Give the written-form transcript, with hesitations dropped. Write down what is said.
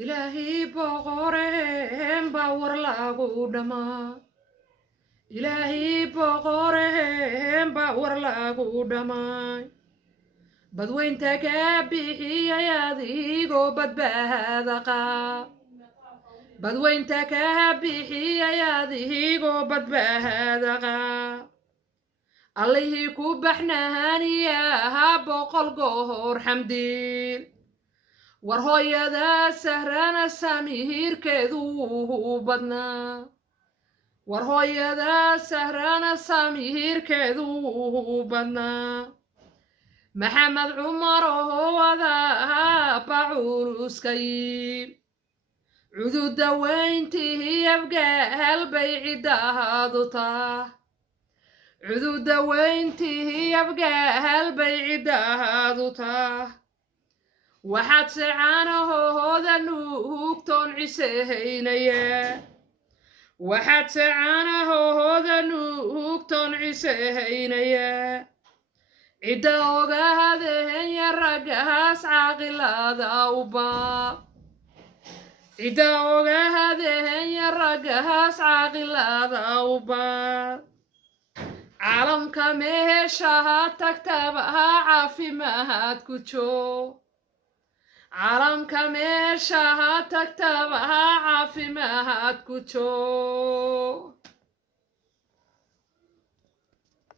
إلهي بقرهم باور لاغو دما إلهي بقرهم باور لاغو دما بدوين تكابيحي يا ذيقو بدبهذقا بدوين تكابيحي يا ذيقو بدبهذقا عليه كوبحنا هانيا بقل قهور حمدين warhooyada sahrana samihiirkeedu badnaa warhooyada sahrana samihiirkeedu badnaa maxamed cumar oo wada baculuskay cududa weyntii abgaal bay cidaadu taa cududa weyntii abgaal bay cidaadu taa waxaad secaanahooda nuugtoon ciseehaynaya waxaad secaanahooda nuugtoon ciseehaynaya cidda ogaadehenya raggahaas caaqilada ubaa cidda ogaadehenya raggahaas caaqilada ubaa caalamka meeshaha tagtabaha caafimaad ku joog caalamka meeshaha tagtabaha caafimaad ku joog